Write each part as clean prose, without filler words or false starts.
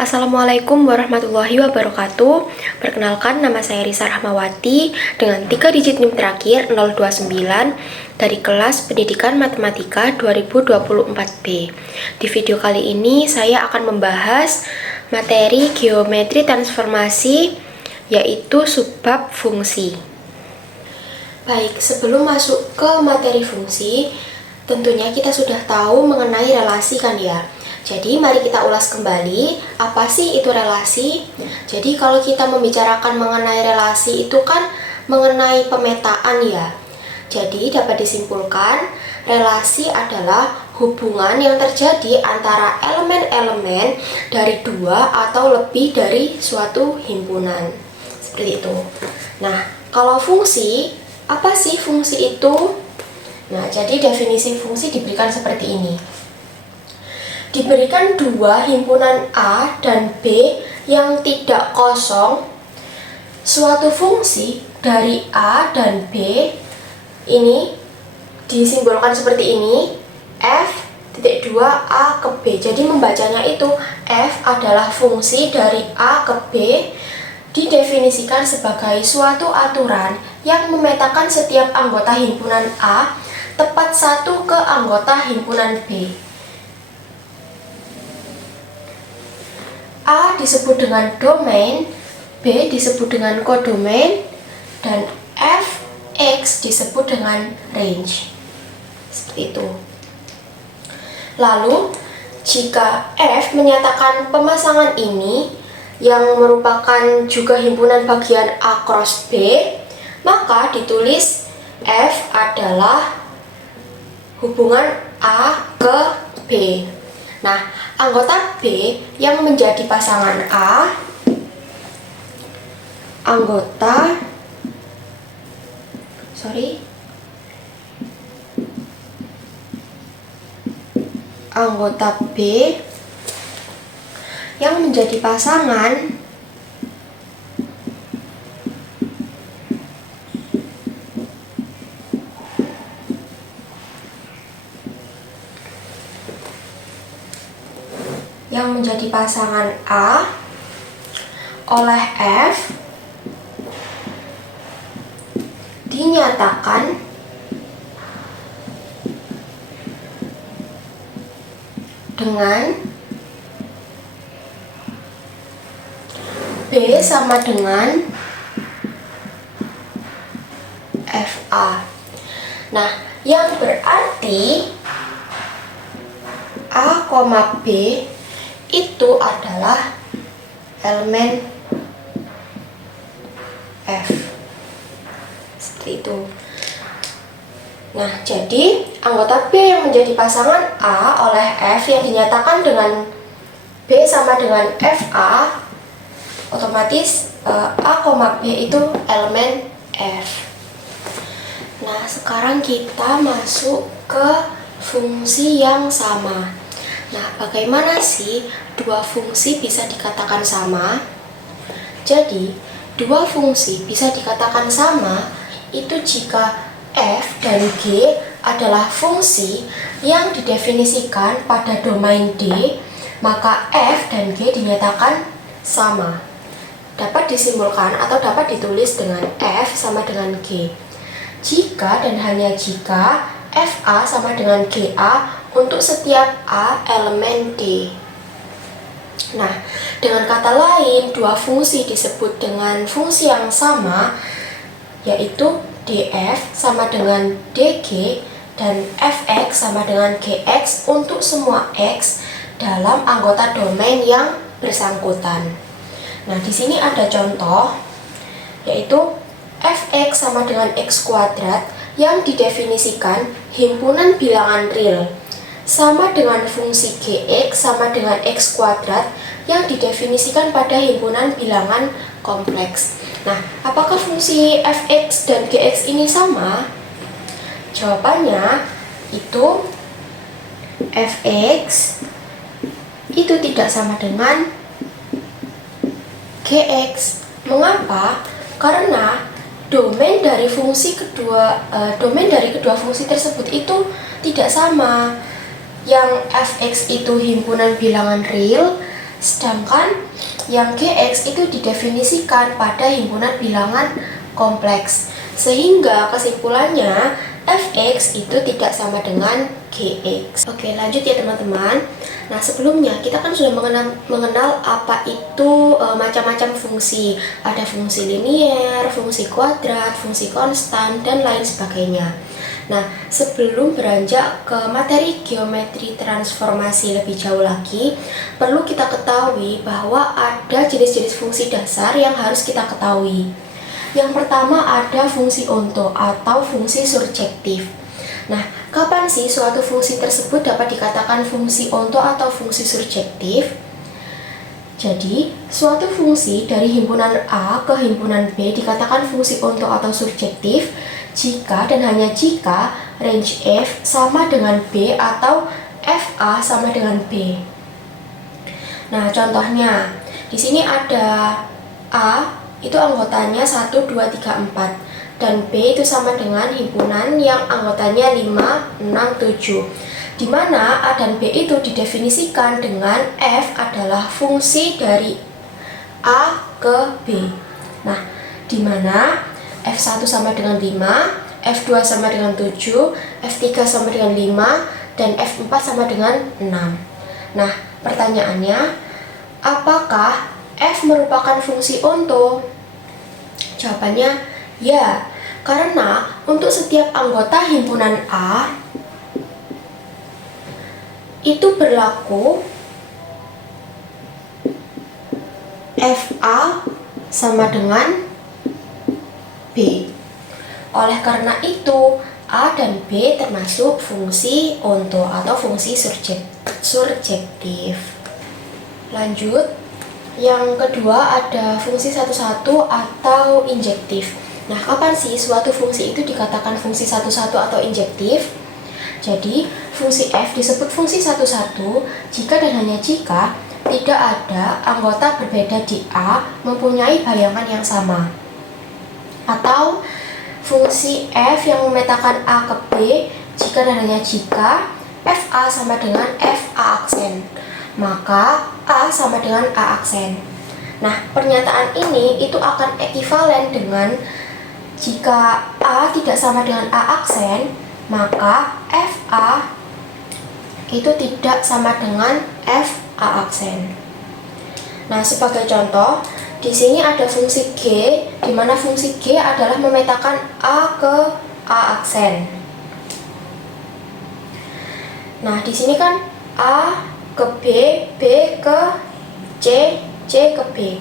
Assalamualaikum warahmatullahi wabarakatuh. Perkenalkan, nama saya Risa Rahmawati dengan 3 digit NIM terakhir 029 dari kelas Pendidikan Matematika 2024B. Di video kali ini saya akan membahas materi geometri transformasi, yaitu subbab fungsi. Baik, sebelum masuk ke materi fungsi, tentunya kita sudah tahu mengenai relasi kan ya. Jadi mari kita ulas kembali, apa sih itu relasi? Jadi kalau kita membicarakan mengenai relasi itu kan mengenai pemetaan ya. Jadi dapat disimpulkan, relasi adalah hubungan yang terjadi antara elemen-elemen dari dua atau lebih dari suatu himpunan. Seperti itu. Nah, kalau fungsi, apa sih fungsi itu? Nah, jadi definisi fungsi diberikan seperti ini. Diberikan dua himpunan A dan B yang tidak kosong, suatu fungsi dari A dan B ini disimbolkan seperti ini, F.2 A ke B. Jadi membacanya itu F adalah fungsi dari A ke B, didefinisikan sebagai suatu aturan yang memetakan setiap anggota himpunan A tepat satu ke anggota himpunan B. A disebut dengan domain, B disebut dengan kodomain, dan Fx disebut dengan range. Seperti itu. Lalu, jika F menyatakan pemasangan ini yang merupakan juga himpunan bagian A cross B, maka ditulis F adalah hubungan A ke B. Nah, anggota B yang menjadi pasangan A, anggota B yang menjadi pasangan A oleh F dinyatakan dengan B sama dengan FA. Nah, yang berarti A, B itu adalah elemen F. Seperti itu. Nah, jadi anggota B yang menjadi pasangan A oleh F yang dinyatakan dengan B sama dengan FA, otomatis A, B itu elemen F. Nah, sekarang kita masuk ke fungsi yang sama. Nah, bagaimana sih dua fungsi bisa dikatakan sama? Jadi, dua fungsi bisa dikatakan sama itu jika F dan G adalah fungsi yang didefinisikan pada domain D, maka F dan G dinyatakan sama. Dapat disimbolkan atau dapat ditulis dengan F sama dengan G. Jika dan hanya jika FA sama dengan GA untuk setiap A elemen D. Nah, dengan kata lain, dua fungsi disebut dengan fungsi yang sama, yaitu DF sama dengan DG dan Fx sama dengan Gx untuk semua X dalam anggota domain yang bersangkutan. Nah, di sini ada contoh, yaitu Fx sama dengan X kuadrat yang didefinisikan himpunan bilangan real, sama dengan fungsi Gx sama dengan X kuadrat yang didefinisikan pada himpunan bilangan kompleks. Nah, apakah fungsi Fx dan Gx ini sama? Jawabannya itu Fx itu tidak sama dengan Gx. Mengapa? Karena domain dari kedua fungsi tersebut itu tidak sama. Yang Fx itu himpunan bilangan real, Sedangkan yang Gx itu didefinisikan pada himpunan bilangan kompleks. Sehingga kesimpulannya Fx itu tidak sama dengan Gx. Oke, lanjut ya teman-teman. Nah, sebelumnya kita kan sudah mengenal apa itu macam-macam fungsi. Ada fungsi linier, fungsi kuadrat, fungsi konstan, dan lain sebagainya. Nah, sebelum beranjak ke materi geometri transformasi lebih jauh lagi, perlu kita ketahui bahwa ada jenis-jenis fungsi dasar yang harus kita ketahui. Yang pertama ada fungsi onto atau fungsi surjektif. Nah, kapan sih suatu fungsi tersebut dapat dikatakan fungsi onto atau fungsi surjektif? Jadi, suatu fungsi dari himpunan A ke himpunan B dikatakan fungsi onto atau surjektif jika dan hanya jika range F sama dengan B atau FA sama dengan B. Nah, contohnya di sini ada A itu anggotanya 1, 2, 3, 4 dan B itu sama dengan himpunan yang anggotanya 5, 6, 7, di mana A dan B itu didefinisikan dengan F adalah fungsi dari A ke B. Nah, di mana F1 sama dengan 5, F2 sama dengan 7, F3 sama dengan 5, dan F4 sama dengan 6. Nah, pertanyaannya, apakah F merupakan fungsi onto? Jawabannya ya, karena untuk setiap anggota himpunan A itu berlaku FA sama dengan B. Oleh karena itu, A dan B termasuk fungsi onto atau fungsi surjektif. Lanjut, yang kedua ada fungsi satu-satu atau injektif. Nah, kapan sih suatu fungsi itu dikatakan fungsi satu-satu atau injektif? Jadi, fungsi F disebut fungsi satu-satu jika dan hanya jika tidak ada anggota berbeda di A mempunyai bayangan yang sama. Atau fungsi F yang memetakan A ke B jika dan hanya jika FA sama dengan FA aksen, maka A sama dengan A aksen. Nah, pernyataan ini itu akan ekivalen dengan jika A tidak sama dengan A aksen, maka FA itu tidak sama dengan FA aksen. Nah, sebagai contoh, di sini ada fungsi G, di mana fungsi G adalah memetakan A ke A aksen. Nah, di sini kan A ke B, B ke C, C ke B.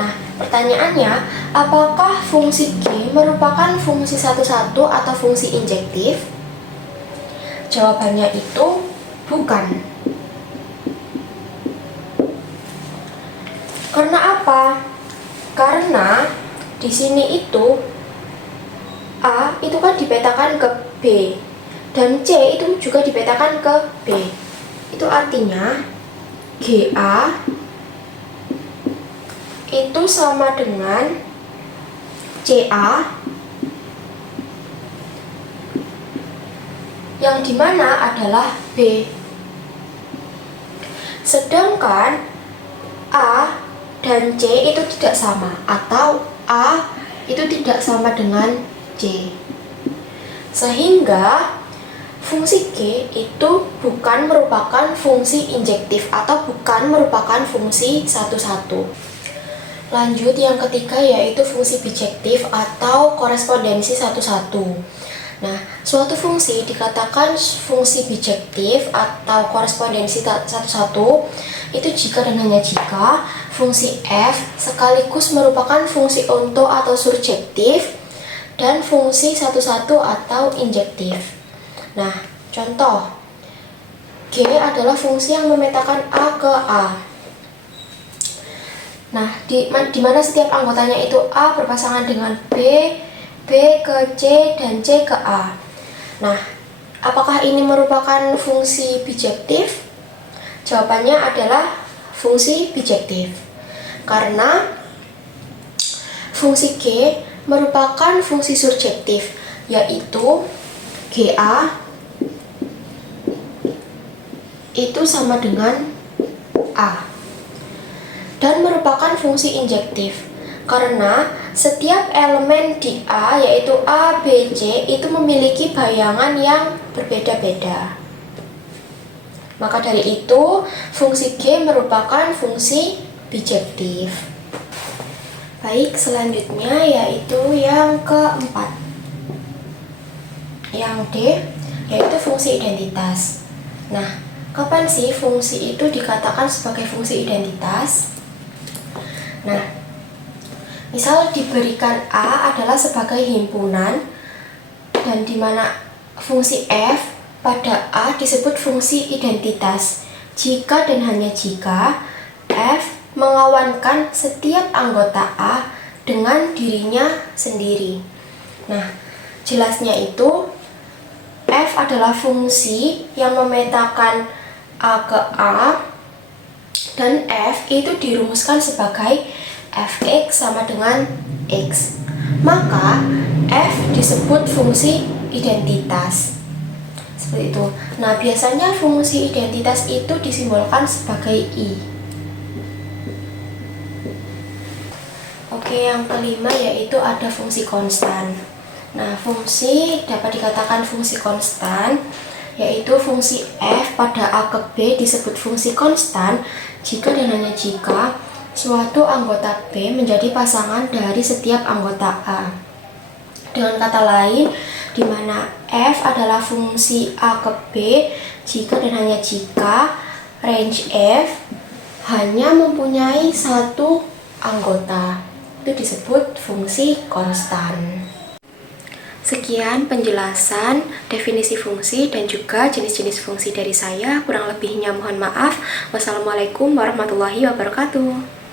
Nah, pertanyaannya, apakah fungsi G merupakan fungsi satu-satu atau fungsi injektif? Jawabannya itu bukan. Karena apa? Karena di sini itu A itu kan dipetakan ke B dan C itu juga dipetakan ke B. Itu artinya GA itu sama dengan CA yang dimana adalah B. Sedangkan A dan C itu tidak sama, atau A itu tidak sama dengan C. Sehingga fungsi G itu bukan merupakan fungsi injektif atau bukan merupakan fungsi satu-satu. Lanjut, yang ketiga yaitu fungsi bijektif atau korespondensi satu-satu. Nah, suatu fungsi dikatakan fungsi bijektif atau korespondensi satu-satu itu jika dan hanya jika fungsi F sekaligus merupakan fungsi onto atau surjektif dan fungsi satu-satu atau injektif. Nah, contoh G adalah fungsi yang memetakan A ke A. Nah, di mana setiap anggotanya itu A berpasangan dengan B, B ke C, dan C ke A. Nah, apakah ini merupakan fungsi bijektif? Jawabannya adalah fungsi bijektif. Karena fungsi G merupakan fungsi surjektif, yaitu GA itu sama dengan A. dan merupakan fungsi injektif. Karena setiap elemen di A, yaitu A, B, C, itu memiliki bayangan yang berbeda-beda. Maka dari itu, fungsi G merupakan fungsi bijektif. Baik, selanjutnya yaitu yang keempat. Yang D, yaitu fungsi identitas. Nah, kapan sih fungsi itu dikatakan sebagai fungsi identitas? Nah, misal diberikan A adalah sebagai himpunan dan dimana fungsi F pada A disebut fungsi identitas jika dan hanya jika F mengawankan setiap anggota A dengan dirinya sendiri. Nah, jelasnya itu F adalah fungsi yang memetakan A ke A, dan F itu dirumuskan sebagai fx sama dengan x. Maka F disebut fungsi identitas. Seperti itu. Nah, biasanya fungsi identitas itu disimbolkan sebagai I. Oke, yang kelima yaitu ada fungsi konstan. Nah, fungsi dapat dikatakan fungsi konstan yaitu fungsi F pada A ke B disebut fungsi konstan jika dan hanya jika suatu anggota B menjadi pasangan dari setiap anggota A. Dengan kata lain, di mana F adalah fungsi A ke B jika dan hanya jika range F hanya mempunyai satu anggota. Itu disebut fungsi konstan. Sekian penjelasan definisi fungsi dan juga jenis-jenis fungsi dari saya. Kurang lebihnya mohon maaf. Wassalamualaikum warahmatullahi wabarakatuh.